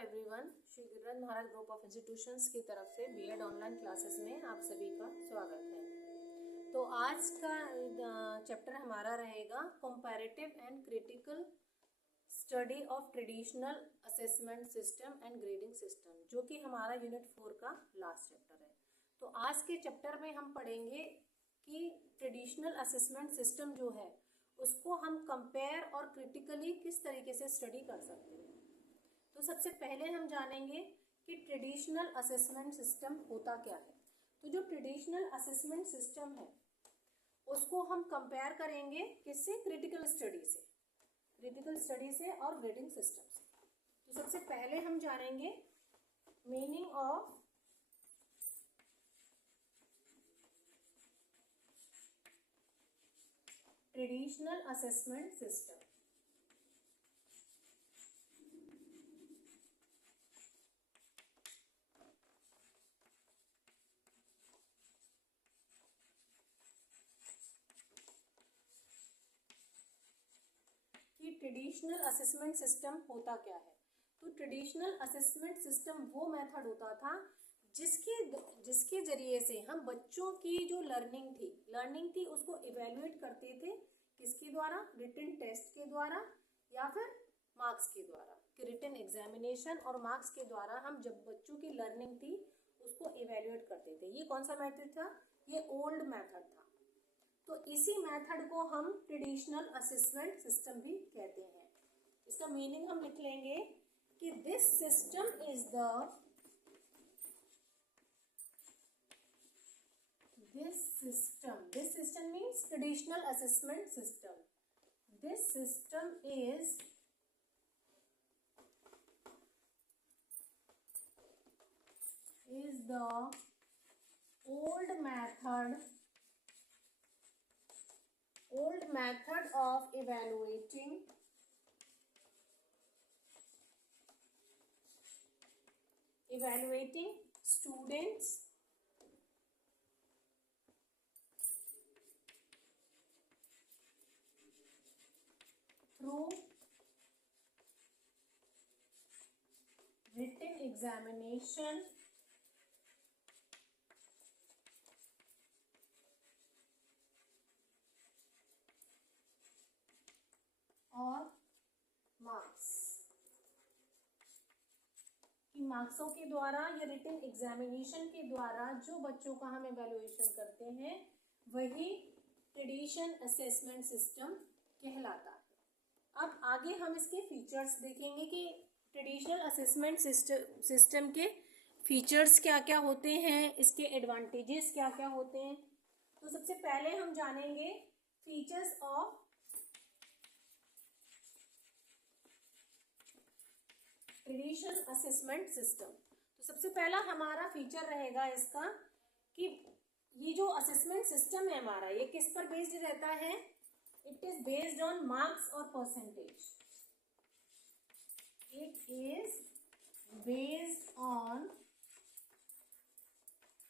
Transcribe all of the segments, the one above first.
Everyone, Shri Giriraj Maharaj group of institutions की तरफ से बीएड ऑनलाइन क्लासेस में आप सभी का स्वागत है। तो आज का चैप्टर हमारा रहेगा comparative and critical study of traditional assessment system and grading system, जो कि हमारा यूनिट 4 का लास्ट चैप्टर है। तो आज के चैप्टर में हम पढ़ेंगे कि ट्रेडिशनल असेसमेंट सिस्टम जो है उसको हम कंपेयर और क्रिटिकली किस तरीके से स्टडी कर सकते हैं। तो सबसे पहले हम जानेंगे कि ट्रेडिशनल असेसमेंट सिस्टम होता क्या है। तो जो ट्रेडिशनल असेसमेंट सिस्टम है उसको हम कंपेयर करेंगे किससे? क्रिटिकल स्टडी से और ग्रेडिंग सिस्टम से। तो सबसे पहले हम जानेंगे meaning of traditional assessment system. Traditional assessment system होता क्या है? तो ट्रेडिशनल असेसमेंट सिस्टम वो मेथड होता था जिसके जरिए से हम बच्चों की जो लर्निंग थी उसको इवेल्युएट करते थे। किसके द्वारा? रिटन टेस्ट के द्वारा या फिर मार्क्स के द्वारा। कि रिटन एग्जामिनेशन और मार्क्स के द्वारा हम जब बच्चों की लर्निंग थी उसको इवेल्युएट करते थे। ये कौन सा मेथड था? ये ओल्ड मेथड था। तो इसी मेथड को हम ट्रेडिशनल असेसमेंट सिस्टम भी कहते हैं। इसका मीनिंग हम लिख लेंगे कि this system means traditional assessment system. This system is the old method of evaluating students through written examination और मार्क्सों के द्वारा या रिटन एग्जामिनेशन के द्वारा जो बच्चों का हम एवेल्युएशन करते हैं वही ट्रेडिशनल असेसमेंट सिस्टम कहलाता है। अब आगे हम इसके फीचर्स देखेंगे कि ट्रेडिशनल असेसमेंट सिस्टम के फीचर्स क्या क्या होते हैं, इसके एडवांटेजेस क्या क्या होते हैं। तो सबसे पहले हम जानेंगे features of traditional assessment system. तो सबसे पहला हमारा फीचर रहेगा इसका कि ये जो असेसमेंट सिस्टम है हमारा, ये किस पर बेस्ड रहता है? It is based on marks और percentage. It is based on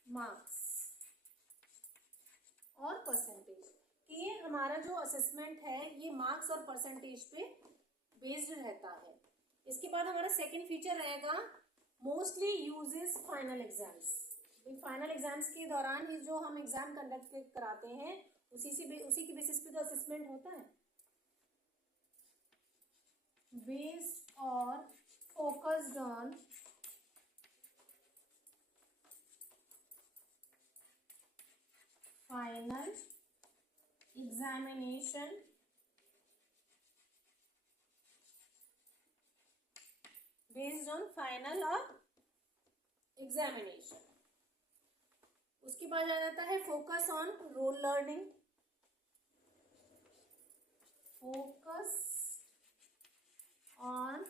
marks और परसेंटेज। कि ये हमारा जो असेसमेंट है ये मार्क्स और परसेंटेज पे बेस्ड रहता है। इसके बाद हमारा सेकंड फीचर रहेगा mostly uses final exams. Final exams के दौरान ही जो हम एग्जाम कंडक्ट कराते हैं उसी की बेसिस पे तो असेसमेंट होता है। बेस्ड और focused on final examination based on final और एग्जामिनेशन। उसके बाद आ जाता है focus on rote learning. Focus on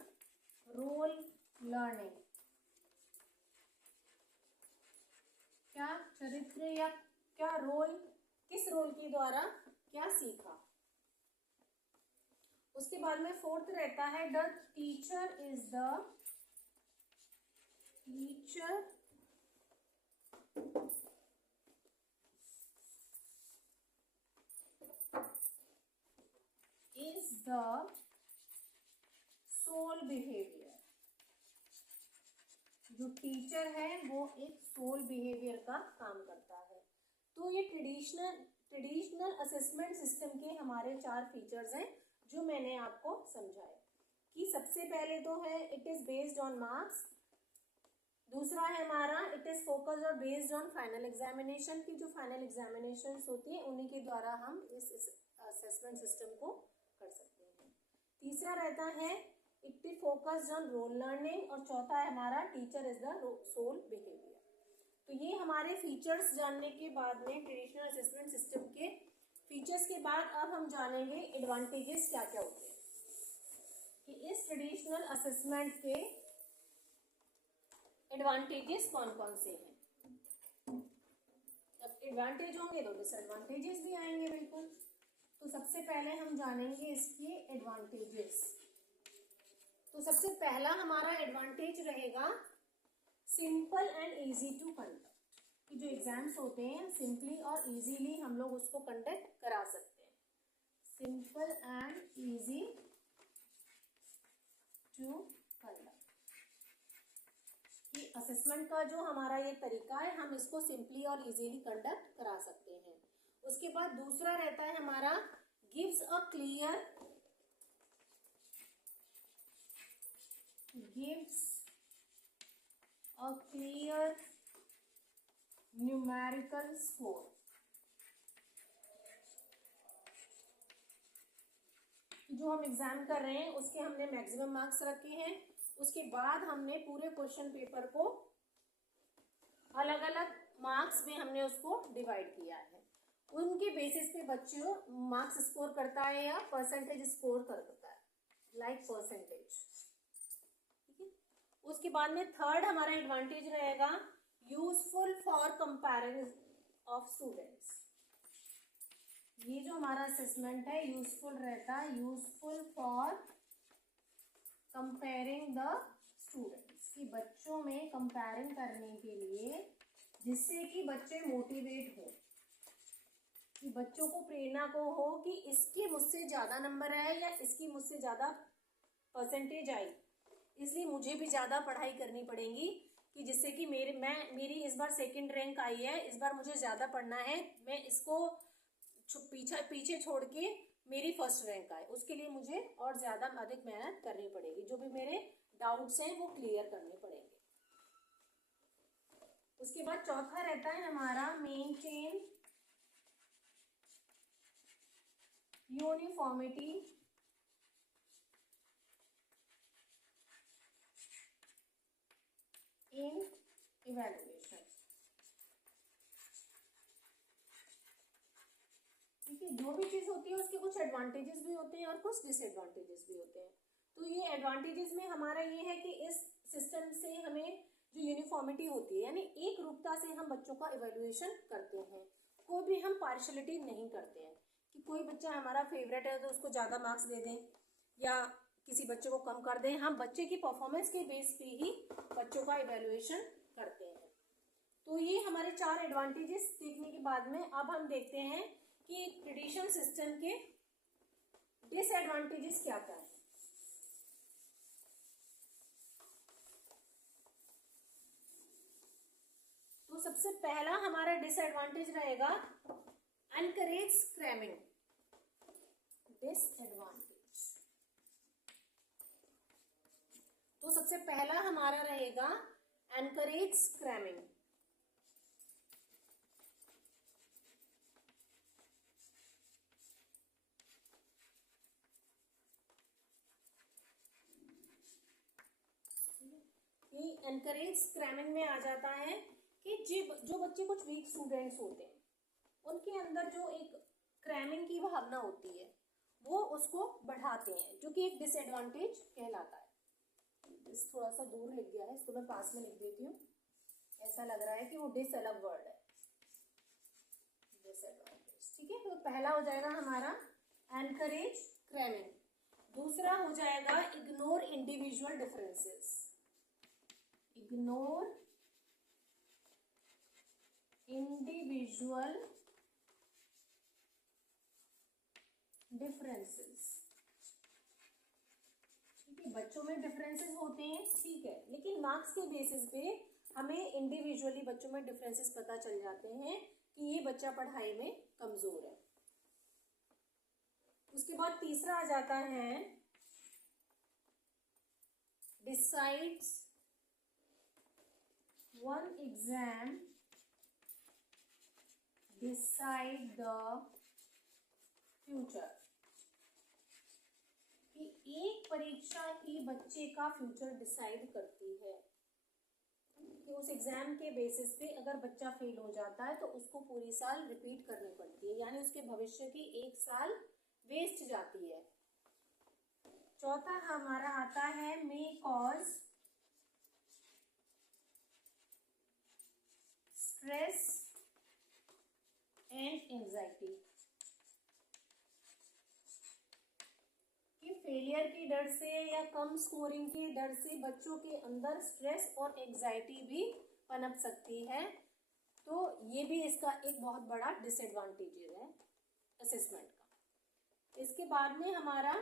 rote learning, क्या चरित्र या क्या रोल, किस रोल के द्वारा क्या सीखा। उसके बाद में फोर्थ रहता है the teacher is the sole behavior. जो टीचर है वो एक सोल बिहेवियर का काम करता है। तो ये ट्रेडिशनल असेसमेंट सिस्टम के हमारे 4 फीचर्स हैं जो मैंने आपको समझाए कि सबसे पहले तो है it is based on marks, दूसरा है हमारा इट इज फोकस्ड और बेस्ड ऑन फाइनल एग्जामिनेशन की जो फाइनल एग्जामिनेशन होती है उन्हीं के द्वारा हम इस असेसमेंट सिस्टम को कर सकते हैं। तीसरा रहता है it is focused on rote learning और चौथा है हमारा teacher is the sole behaviour. तो ये हमारे फीचर्स जानने के बाद में ट्रेडिशनल असेसमेंट सिस्टम के फीचर्स के बाद अब हम जानेंगे एडवांटेजेस क्या क्या होते हैं कि इस ट्रेडिशनल असेसमेंट के एडवांटेजेस कौन कौन से हैं। जब एडवांटेज होंगे तो डिसएडवांटेजेस भी आएंगे बिल्कुल। तो सबसे पहले हम जानेंगे इसके एडवांटेजेस। तो सबसे पहला हमारा एडवांटेज रहेगा simple and easy to conduct कि जो एग्जाम्स होते हैं सिंपली और इजीली हम लोग उसको कंडक्ट करा सकते हैं। Simple and easy to conduct कि असेसमेंट का जो हमारा ये तरीका है हम इसको सिंपली और इजीली कंडक्ट करा सकते हैं। उसके बाद दूसरा रहता है हमारा gives a clear numerical score. जो हम एग्जाम कर रहे हैं उसके हमने मैक्सिमम मार्क्स रखे हैं, उसके बाद हमने पूरे क्वेश्चन पेपर को अलग अलग मार्क्स में हमने उसको डिवाइड किया है। उनके बेसिस पे बच्चों मार्क्स स्कोर करता है या परसेंटेज स्कोर करता है, लाइक परसेंटेज। ठीक है। उसके बाद में थर्ड हमारा एडवांटेज रहेगा useful for comparison of students. ये जो हमारा असेसमेंट है यूजफुल रहता है, useful for comparing the students कि बच्चों में कंपेयरिंग करने के लिए, जिससे कि बच्चे मोटिवेट हो, कि बच्चों को प्रेरणा को हो कि इसके मुझसे ज़्यादा नंबर आए या इसकी मुझसे ज़्यादा परसेंटेज आई, इसलिए मुझे भी ज़्यादा पढ़ाई करनी पड़ेगी कि जिससे कि मेरी इस बार सेकंड रैंक आई है, इस बार मुझे ज़्यादा पढ़ना है, मैं इसको पीछे छोड़ के मेरी फर्स्ट रैंक आए, उसके लिए मुझे और ज़्यादा अधिक मेहनत करनी पड़ेगी, जो भी मेरे डाउट्स हैं वो क्लियर करने पड़ेंगे। उसके बाद चौथा रहता है हमारा मेंटेन यूनिफॉर्मिटी इन इवैल्यूएशन। ठीक है, जो भी चीज़ होती है उसके कुछ एडवांटेजेस भी होते हैं और कुछ डिसएडवांटेजेस भी होते हैं। तो ये एडवांटेजेस में हमारा ये है कि इस सिस्टम से हमें जो यूनिफॉर्मिटी होती है यानी एक रूपता से हम बच्चों का इवैल्यूएशन करते हैं, कोई भी हम पार्शलिटी नहीं करते हैं कि कोई बच्चा हमारा फेवरेट है तो उसको ज़्यादा मार्क्स दे दें या किसी बच्चे को कम कर दें। हम बच्चे की परफॉर्मेंस के बेस पे ही बच्चों का इवैल्यूएशन करते हैं। तो ये हमारे 4 एडवांटेजेस देखने के बाद में अब हम देखते हैं कि ट्रेडिशनल सिस्टम के डिसएडवांटेजेस क्या क्या है। तो सबसे पहला हमारा डिसएडवांटेज रहेगा एनकरेज क्रैमिंग। डिसएडवांटेज तो सबसे पहला हमारा रहेगा एनकरेज क्रैमिंग। ये एनकरेज क्रैमिंग में आ जाता है कि जो बच्चे कुछ वीक स्टूडेंट्स होते हैं उनके अंदर जो एक क्रैमिंग की भावना होती है वो उसको बढ़ाते हैं, जो कि एक डिसएडवांटेज कहलाता है। इस थोड़ा सा दूर लिख गया है, इसको मैं पास में लिख देती हूँ, ऐसा लग रहा है कि वो डिस अलग वर्ड है, डिसएडवांटेज। ठीक है, तो पहला हो जाएगा हमारा एनकरेज क्रैमिंग। दूसरा हो जाएगा ignore individual differences. Ignore individual differences. ठीक है, बच्चों में डिफरेंसेस होते हैं, ठीक है, लेकिन मार्क्स के बेसिस पे हमें इंडिविजुअली बच्चों में डिफरेंसेस पता चल जाते हैं कि ये बच्चा पढ़ाई में कमजोर है। उसके बाद तीसरा आ जाता है decides one exam decide the future, कि एक परीक्षा ही बच्चे का फ्यूचर डिसाइड करती है, कि उस एग्जाम के बेसिस पे अगर बच्चा फेल हो जाता है तो उसको पूरी साल रिपीट करनी पड़ती है, यानी उसके भविष्य की एक साल वेस्ट जाती है। चौथा हमारा आता है may cause stress and anxiety, कि फेलियर के डर से या कम स्कोरिंग के डर से बच्चों के अंदर स्ट्रेस और एंजाइटी भी पनप सकती है। तो ये भी इसका एक बहुत बड़ा डिसएडवांटेज है असेसमेंट का। इसके बाद में हमारा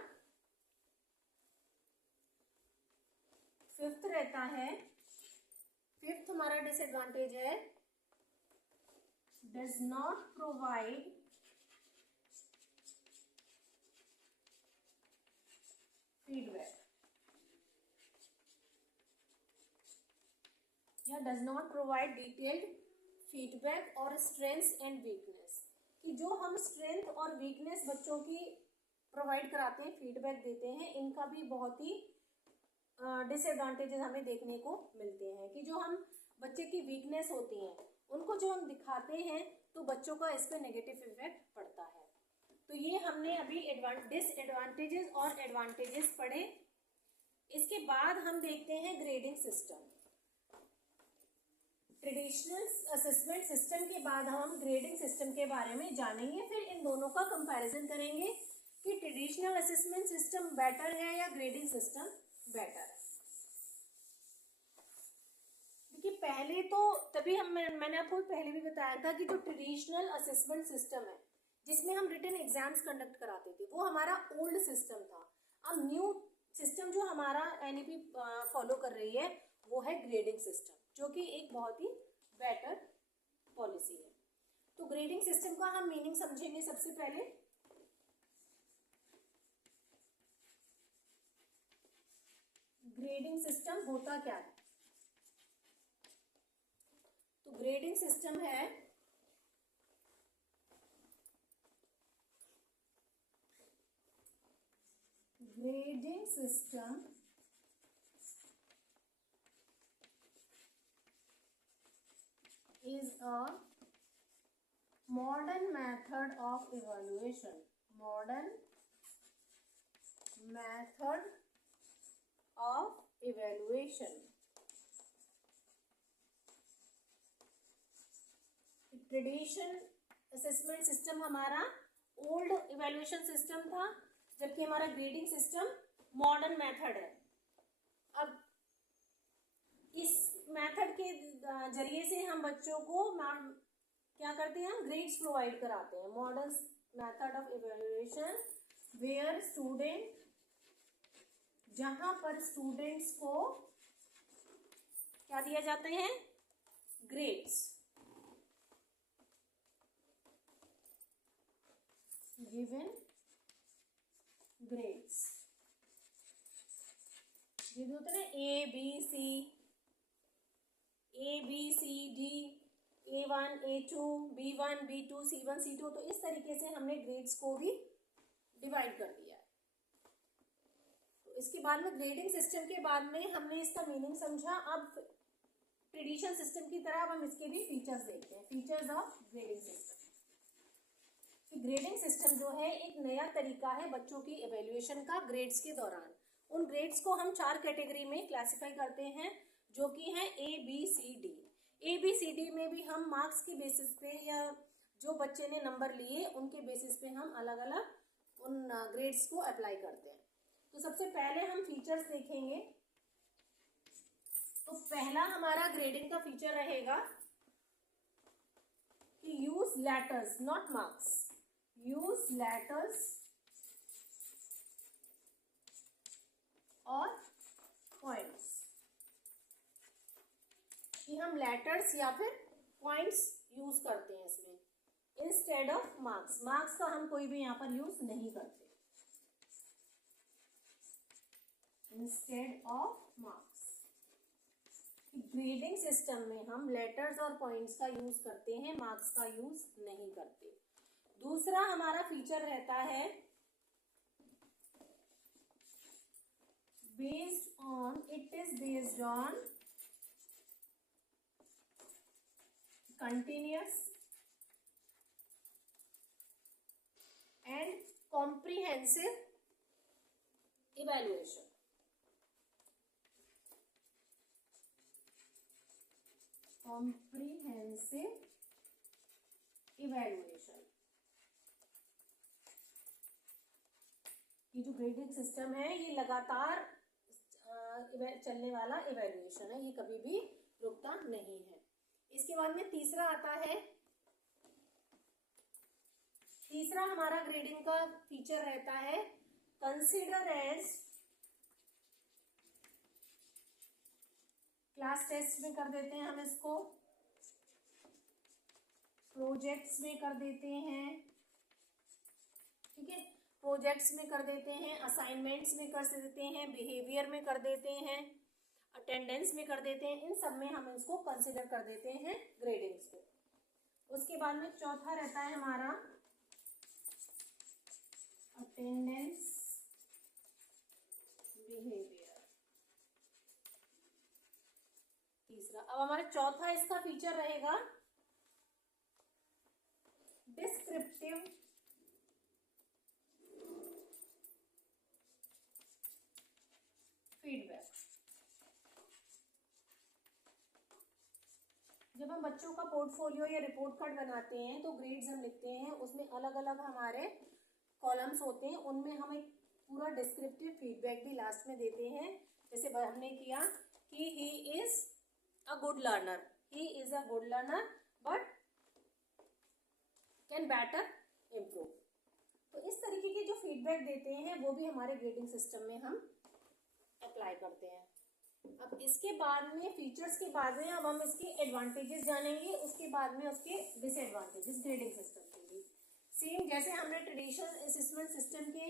फिफ्थ रहता है, फिफ्थ हमारा डिसएडवांटेज है डज नॉट प्रोवाइड फीडबैक, या does not provide detailed feedback और स्ट्रेंथ्स एंड वीकनेस, कि जो हम स्ट्रेंथ और वीकनेस बच्चों की प्रोवाइड कराते हैं, फीडबैक देते हैं, इनका भी बहुत ही डिसएडवांटेजेस हमें देखने को मिलते हैं, कि जो हम बच्चे की वीकनेस होती हैं उनको जो हम दिखाते हैं तो बच्चों का इस पर नेगेटिव इफेक्ट पड़ता है। तो ये हमने अभी डिसएडवांटेजेस और एडवांटेजेस पढ़े। इसके बाद हम देखते हैं grading system. Traditional assessment system के बाद हम ग्रेडिंग सिस्टम के बारे में जानेंगे, फिर इन दोनों का कंपैरिजन करेंगे कि ट्रेडिशनल असेसमेंट सिस्टम बेटर है या ग्रेडिंग सिस्टम बेटर है। देखिए पहले तो तभी मैंने आपको पहले भी बताया था कि जो ट्रेडिशनल असेसमेंट सिस्टम है जिसमें हम रिटन एग्जाम्स कंडक्ट कराते थे वो हमारा ओल्ड सिस्टम था। अब न्यू सिस्टम जो हमारा एनईपी फॉलो कर रही है वो है ग्रेडिंग सिस्टम, जो कि एक बहुत ही बेटर पॉलिसी है। तो ग्रेडिंग सिस्टम का हम मीनिंग समझेंगे। सबसे पहले ग्रेडिंग सिस्टम होता क्या है? तो ग्रेडिंग सिस्टम है grading system is a modern method of evaluation. Modern method of evaluation. Tradition assessment system हमारा ओल्ड इवेल्युएशन सिस्टम था, जबकि हमारा ग्रेडिंग सिस्टम मॉडर्न मेथड है। अब इस मेथड के जरिए से हम बच्चों को क्या करते हैं, हम ग्रेड्स प्रोवाइड कराते हैं। Modern method of evaluation where student, जहां पर स्टूडेंट्स को क्या दिया जाते हैं, ग्रेड्स, गिवन ग्रेड्स ये होते हैं A B C D, A1 A2 B1 B2 C1 C2। तो इस तरीके से हमने ग्रेड्स को भी डिवाइड कर दिया है। तो इसके बाद में ग्रेडिंग सिस्टम के बाद में हमने इसका मीनिंग समझा। अब ट्रेडिशनल सिस्टम की तरह अब हम इसके भी फीचर्स देखते हैं। Features of grading system. Grading system जो है एक नया तरीका है बच्चों की इवैल्यूएशन का ग्रेड्स के दौरान। उन ग्रेड्स को हम 4 कैटेगरी में क्लासिफाई करते हैं, जो कि है ABCD। ABCD में भी हम मार्क्स के बेसिस पे या जो बच्चे ने नंबर लिए उनके बेसिस पे हम अलग अलग उन ग्रेड्स को अप्लाई करते हैं। तो सबसे पहले हम फीचर्स देखेंगे। तो पहला हमारा ग्रेडिंग का फीचर रहेगा कि use letters not marks. Use letters और हम लेटर्स या फिर पॉइंट्स यूज करते हैं इसमें इंस्टेड ऑफ मार्क्स। मार्क्स का हम कोई भी यहाँ पर यूज नहीं करते, instead of marks. Grading system में हम लेटर्स और पॉइंट्स का यूज करते हैं, मार्क्स का यूज नहीं करते। दूसरा हमारा फीचर रहता है based on, it is based on continuous and comprehensive evaluation। comprehensive evaluation, ये जो ग्रेडिंग सिस्टम है ये लगातार चलने वाला इवैल्यूएशन है, ये कभी भी रुकता नहीं है। इसके बाद में तीसरा आता है, तीसरा हमारा ग्रेडिंग का फीचर रहता है कंसीडर एज, क्लास टेस्ट में कर देते हैं हम इसको, प्रोजेक्ट्स में कर देते हैं, ठीक है, प्रोजेक्ट्स में कर देते हैं, असाइनमेंट्स में कर देते हैं, बिहेवियर में कर देते हैं, अटेंडेंस में कर देते हैं, इन सब में हम इसको कंसिडर कर देते हैं ग्रेडिंग्स को। उसके बाद में चौथा रहता है हमारा अटेंडेंस बिहेवियर, तीसरा। अब हमारा चौथा इसका फीचर रहेगा डिस्क्रिप्टिव फीडबैक। जब हम बच्चों का पोर्टफोलियो या रिपोर्ट कार्ड बनाते हैं तो ग्रेड्स हम लिखते हैं, उसमें अलग अलग हमारे कॉलम्स होते हैं, उनमें हम एक पूरा डिस्क्रिप्टिव फीडबैक भी लास्ट में देते हैं। जैसे हमने किया कि he is a good learner, he is a good learner but can better improve. तो इस तरीके के जो फीडबैक देते हैं वो भी हमारे ग्रेडिंग सिस्टम में हम अप्लाई करते हैं। अब इसके बाद में फीचर्स के बाद में अब हम इसके एडवांटेजेस जानेंगे, उसके बाद में उसके डिसएडवांटेजेस ग्रेडिंग सिस्टम के लिए। सेम जैसे हमने ट्रेडिशनल असेसमेंट सिस्टम के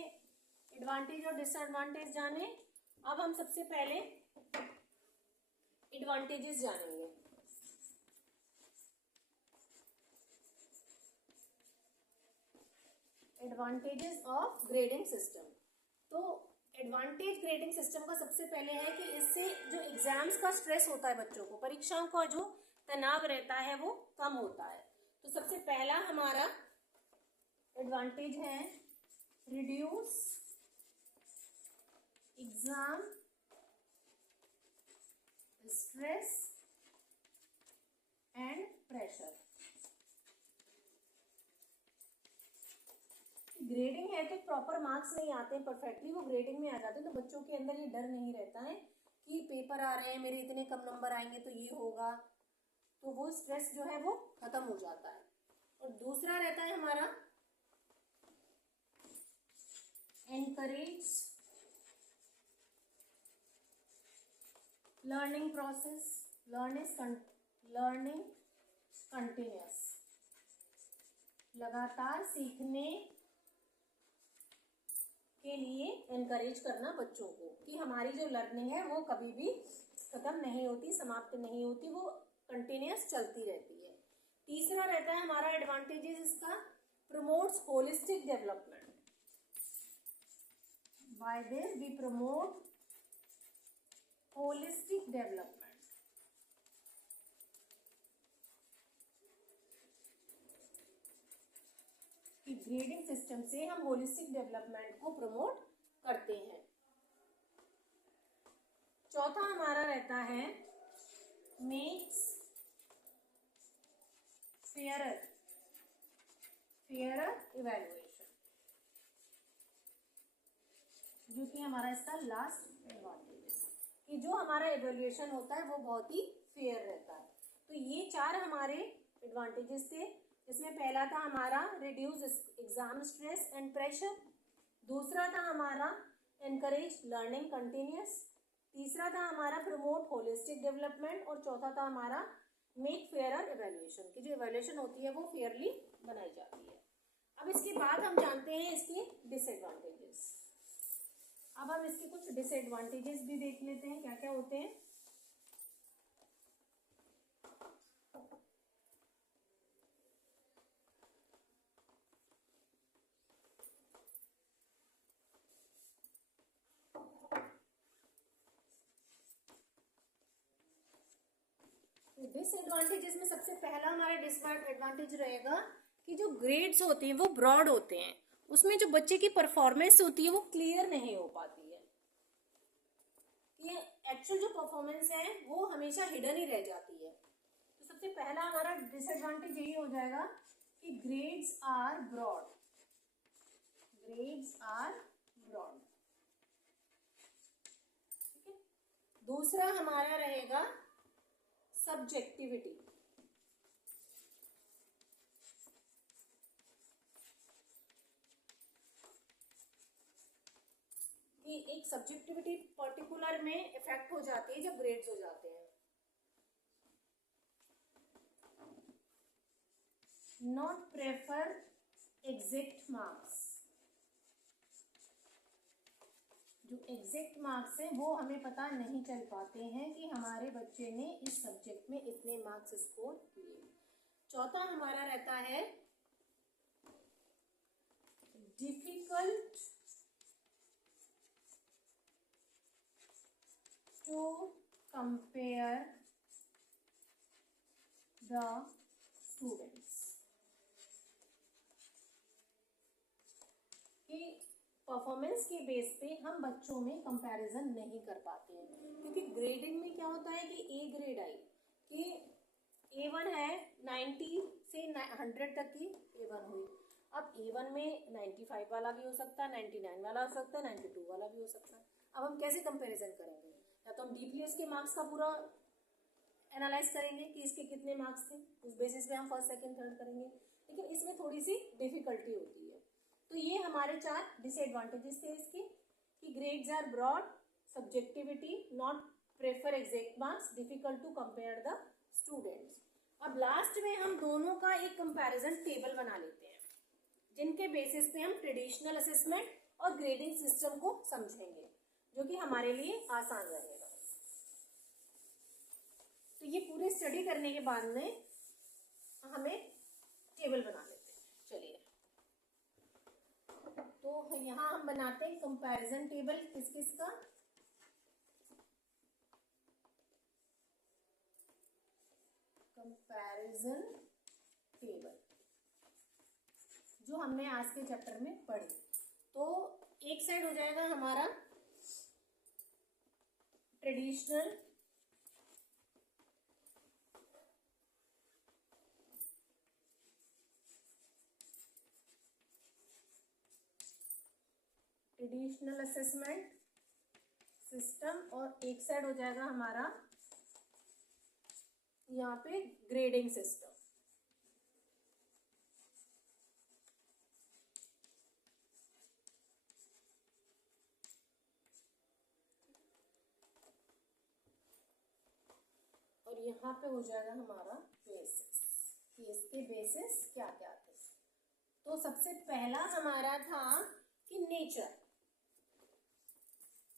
एडवांटेज और डिसएडवांटेज जाने, अब हम सबसे पहले एडवांटेजेस जानेंगे। Advantages of grading system. तो एडवांटेज ग्रेडिंग सिस्टम का सबसे पहले है कि इससे जो एग्जाम्स का स्ट्रेस होता है, बच्चों को परीक्षाओं का जो तनाव रहता है वो कम होता है। तो सबसे पहला हमारा एडवांटेज है reduce exam stress and pressure. Grading है तो प्रॉपर मार्क्स नहीं आते हैं परफेक्टली, वो ग्रेडिंग में आ जाते हैं, तो बच्चों के अंदर ये डर नहीं रहता है कि पेपर आ रहे हैं, मेरे इतने कम नंबर आएंगे तो ये होगा, तो वो स्ट्रेस जो है वो खत्म हो जाता है। और दूसरा रहता है हमारा encourage learning process, learning continuous, लगातार सीखने के लिए एनकरेज करना बच्चों को कि हमारी जो लर्निंग है वो कभी भी खत्म नहीं होती, समाप्त नहीं होती, वो कंटिन्यूअस चलती रहती है। तीसरा रहता है हमारा एडवांटेजेस इसका promotes holistic development. By this we promote holistic development. Grading system से हम होलिस्टिक डेवलपमेंट को प्रमोट करते हैं। चौथा हमारा रहता है मेक्स फेयरर इवैल्यूएशन, जो कि हमारा इसका लास्ट एडवांटेज है कि जो हमारा इवैल्यूएशन होता है वो बहुत ही फेयर रहता है। तो ये चार हमारे एडवांटेजेस थे। इसमें पहला था हमारा reduce exam stress and pressure, दूसरा था हमारा एनकरेज लर्निंग कंटिन्यूअस, तीसरा था हमारा प्रमोट होलिस्टिक डेवलपमेंट, और चौथा था हमारा मेक फेयर इवेल्युएशन, की जो इवेल्युएशन होती है वो फेयरली बनाई जाती है। अब इसके बाद हम जानते हैं इसके डिसएडवांटेजेस। अब हम इसके कुछ डिसएडवांटेजेस भी देख लेते हैं क्या क्या होते हैं। डिसएडवांटेजेस में सबसे पहला हमारा डिसएडवांटेज रहेगा कि जो ग्रेड्स होते हैं वो ब्रॉड होते हैं, उसमें जो बच्चे की परफॉर्मेंस होती है वो क्लियर नहीं हो पाती है। ये एक्चुअल जो परफॉर्मेंस है वो हमेशा हिडन ही रह जाती है। तो सबसे पहला हमारा डिसएडवांटेज यही हो जाएगा कि grades are broad, grades are broad. ठीक है, दूसरा हमारा रहेगा सब्जेक्टिविटी। कि एक सब्जेक्टिविटी पर्टिकुलर में इफेक्ट हो जाती है जब ग्रेड्स हो जाते हैं। नॉट प्रेफर एग्जैक्ट मार्क्स, जो एग्जैक्ट मार्क्स है वो हमें पता नहीं चल पाते हैं कि हमारे बच्चे ने इस सब्जेक्ट में इतने मार्क्स स्कोर किए। चौथा हमारा रहता है difficult to compare the students, कि परफॉर्मेंस के बेस पे हम बच्चों में कंपैरिजन नहीं कर पाते हैं। क्योंकि ग्रेडिंग में क्या होता है कि ए ग्रेड आई कि A1 है 90 से 100 तक की A1 हुई। अब A1 में 95 वाला भी हो सकता है, 99 वाला हो सकता है, 92 वाला भी हो सकता है। अब हम कैसे कंपैरिजन करेंगे? या तो हम डीपली उसके मार्क्स का पूरा एनालाइज करेंगे कि इसके कितने मार्क्स थे, उस बेसिस पे हम फर्स्ट सेकंड थर्ड करेंगे, लेकिन इसमें थोड़ी सी डिफिकल्टी होती है। तो ये हमारे 4 डिसएडवांटेजेस थे इसके, कि grades are broad, subjectivity, not prefer exact marks, difficult to compare the students. अब लास्ट में हम दोनों का एक कंपैरिजन टेबल बना लेते हैं, जिनके बेसिस पे हम ट्रेडिशनल असेसमेंट और ग्रेडिंग सिस्टम को समझेंगे, जो कि हमारे लिए आसान रहेगा। तो ये पूरे स्टडी करने के बाद में हमें टेबल बना लेते हैं। चलिए, तो यहाँ हम बनाते हैं कंपैरिजन टेबल किस किस का। कंपैरिजन टेबल जो हमने आज के चैप्टर में पढ़ी। तो एक साइड हो जाएगा हमारा ट्रेडिशनल असेसमेंट सिस्टम, और एक साइड हो जाएगा हमारा यहाँ पे ग्रेडिंग सिस्टम। और यहाँ पे हो जाएगा हमारा बेसिस, कि इसके बेसिस क्या क्या थे। तो सबसे पहला हमारा था कि नेचर।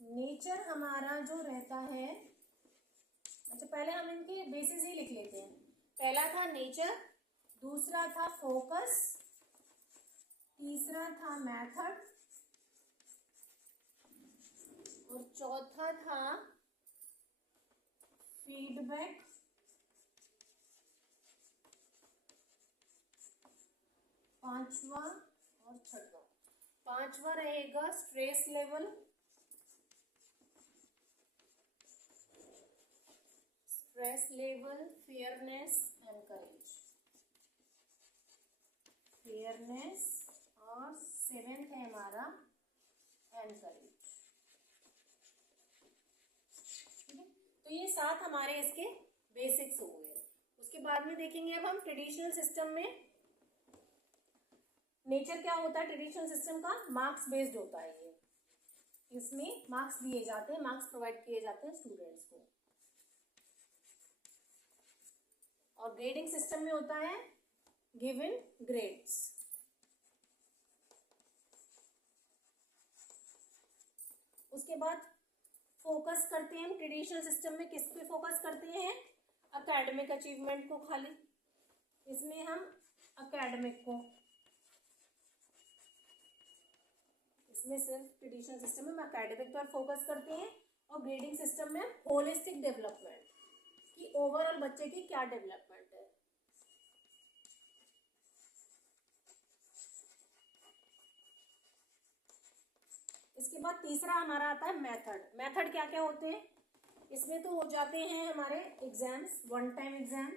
नेचर हमारा जो रहता है, अच्छा पहले हम इनके बेसिस ही लिख लेते हैं। पहला था नेचर, दूसरा था फोकस, तीसरा था मेथड, और चौथा था फीडबैक, पांचवा और छठवा। पांचवा रहेगा stress level, fairness and courage, fairness, और 7th है हमारा एंड करेज। ठीक है, तो ये 7 हमारे इसके बेसिक्स हो गए। उसके बाद में देखेंगे अब हम ट्रेडिशनल सिस्टम में नेचर क्या होता है। ट्रेडिशनल सिस्टम का मार्क्स बेस्ड होता है ये, इसमें मार्क्स दिए जाते हैं, मार्क्स प्रोवाइड किए जाते हैं स्टूडेंट्स को। और ग्रेडिंग सिस्टम में होता है गिवन ग्रेड्स। उसके बाद फोकस करते हैं हम ट्रेडिशनल सिस्टम में, किस पे फोकस करते हैं? एकेडमिक अचीवमेंट को खाली, इसमें हम एकेडमिक को, इसमें सिर्फ ट्रेडिशनल सिस्टम में हम एकेडमिक पर फोकस करते हैं। और ग्रेडिंग सिस्टम में होलिस्टिक डेवलपमेंट, कि ओवरऑल बच्चे की क्या डेवलपमेंट है। इसके बाद तीसरा हमारा आता है मेथड। मेथड क्या क्या होते हैं? इसमें तो हो जाते हैं हमारे एग्जाम्स, वन टाइम एग्जाम,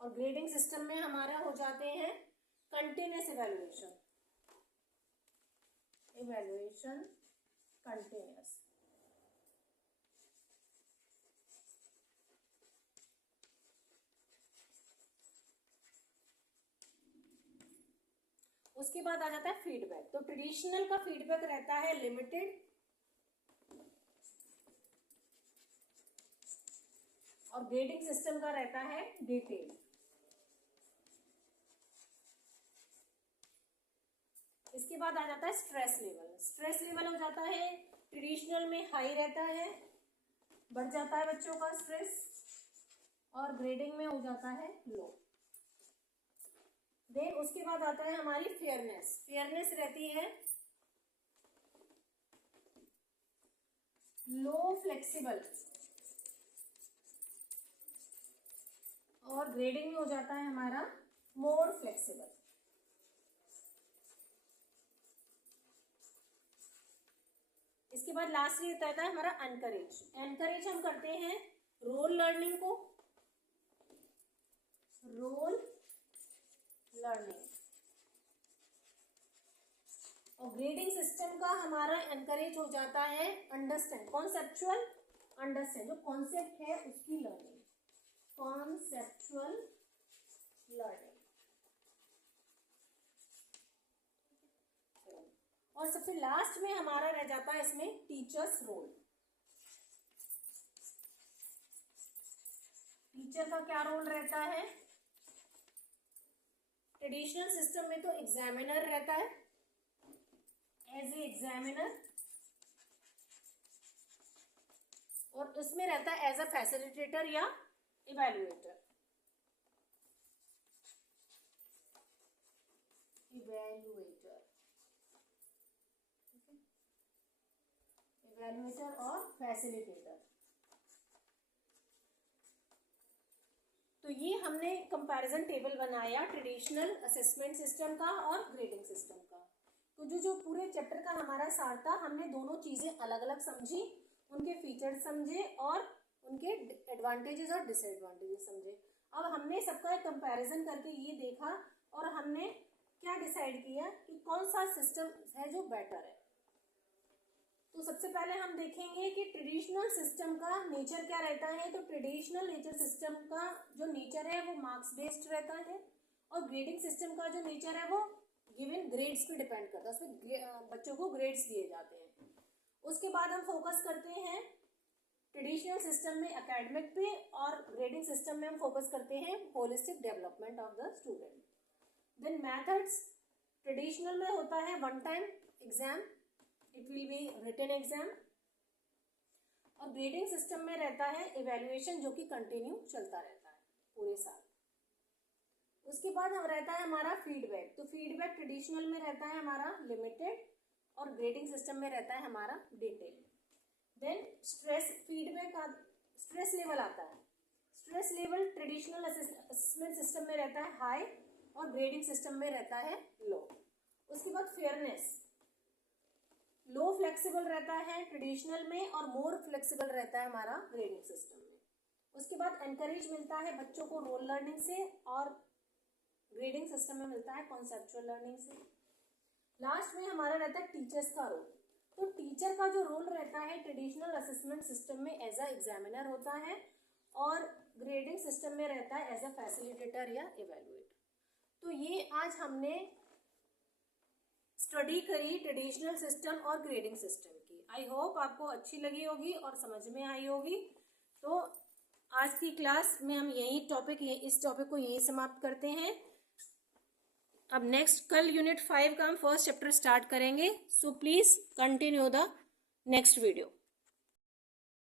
और ग्रेडिंग सिस्टम में हमारा हो जाते हैं कंटिन्यूस इवैल्यूएशन, इवैल्यूएशन कंटिन्यूस। उसके बाद आ जाता है फीडबैक। तो ट्रेडिशनल का फीडबैक रहता है लिमिटेड, और ग्रेडिंग सिस्टम का रहता है डिटेल। इसके बाद आ जाता है स्ट्रेस लेवल। स्ट्रेस लेवल हो जाता है ट्रेडिशनल में हाई रहता है, बढ़ जाता है बच्चों का स्ट्रेस, और ग्रेडिंग में हो जाता है लो। देन उसके बाद आता है हमारी फेयरनेस। फेयरनेस रहती है लो फ्लेक्सिबल, और ग्रेडिंग में हो जाता है हमारा मोर फ्लेक्सिबल। इसके बाद लास्टली रहता है हमारा एनकरेज। एनकरेज हम करते हैं रोल लर्निंग को, रोल लर्निंग। और ग्रेडिंग सिस्टम का हमारा एनकरेज हो जाता है अंडरस्टैंड, कॉन्सेप्चुअल अंडरस्टैंड, जो कॉन्सेप्ट है उसकी लर्निंग, कॉन्सेप्चुअल लर्निंग। और सबसे लास्ट में हमारा रह जाता है इसमें टीचर्स रोल। टीचर का क्या रोल रहता है? ट्रेडिशनल सिस्टम में तो एग्जामिनर रहता है, एज ए एग्जामिनर, और इसमें रहता है एज अ फैसिलिटेटर या इवैल्यूएटर। इवैल्यूएटर, इवैल्यूएटर और फैसिलिटेटर। तो ये हमने कंपैरिजन टेबल बनाया ट्रेडिशनल असेसमेंट सिस्टम का और ग्रेडिंग सिस्टम का। तो जो पूरे चैप्टर का हमारा सार था, हमने दोनों चीज़ें अलग अलग समझी, उनके फीचर्स समझे और उनके एडवांटेजेस और डिसएडवांटेजेस समझे। अब हमने सबका कंपैरिजन करके ये देखा और हमने क्या डिसाइड किया कि कौन सा सिस्टम है जो बेटर है। तो सबसे पहले हम देखेंगे कि ट्रेडिशनल सिस्टम का नेचर क्या रहता है। तो ट्रेडिशनल नेचर सिस्टम का जो नेचर है वो मार्क्स बेस्ड रहता है, और ग्रेडिंग सिस्टम का जो नेचर है वो गिवन ग्रेड्स पे डिपेंड करता है, उसमें बच्चों को ग्रेड्स दिए जाते हैं। उसके बाद हम फोकस करते हैं ट्रेडिशनल सिस्टम में एकेडमिक पे, और ग्रेडिंग सिस्टम में हम फोकस करते हैं holistic development of the student. Then methods, traditional में होता है one time exam, it will be written exam, और ग्रेडिंग सिस्टम में रहता है इवैल्यूएशन, जो कि कंटिन्यू चलता रहता है पूरे साल। उसके बाद हम रहता है हमारा फीडबैक। तो फीडबैक ट्रेडिशनल में रहता है हमारा लिमिटेड, और ग्रेडिंग सिस्टम में रहता है हमारा डिटेल। देन स्ट्रेस, फीडबैक का स्ट्रेस लेवल आता है। Stress level traditional assessment system में रहता है हाई, और ग्रेडिंग सिस्टम में रहता है लो। उसके बाद फेयरनेस, लो फ्लेक्सिबल रहता है ट्रेडिशनल में, और मोर फ्लेक्सिबल रहता है हमारा ग्रेडिंग सिस्टम में। उसके बाद एनकरेज मिलता है बच्चों को रोल लर्निंग से, और ग्रेडिंग सिस्टम में मिलता है कॉन्सेप्चुअल लर्निंग से। लास्ट में हमारा रहता है टीचर्स का रोल। तो टीचर का जो रोल रहता है ट्रेडिशनल असेसमेंट सिस्टम में एज अ एग्जामिनर होता है, और ग्रेडिंग सिस्टम में रहता है एज अ फैसिलिटेटर या इवैल्यूएटर। तो ये आज हमने स्टडी करी ट्रेडिशनल सिस्टम और ग्रेडिंग सिस्टम की। आई होप आपको अच्छी लगी होगी और समझ में आई होगी। तो आज की क्लास में हम इस टॉपिक को यहीं समाप्त करते हैं। अब नेक्स्ट कल यूनिट 5 का हम फर्स्ट चैप्टर स्टार्ट करेंगे। So please continue the next video.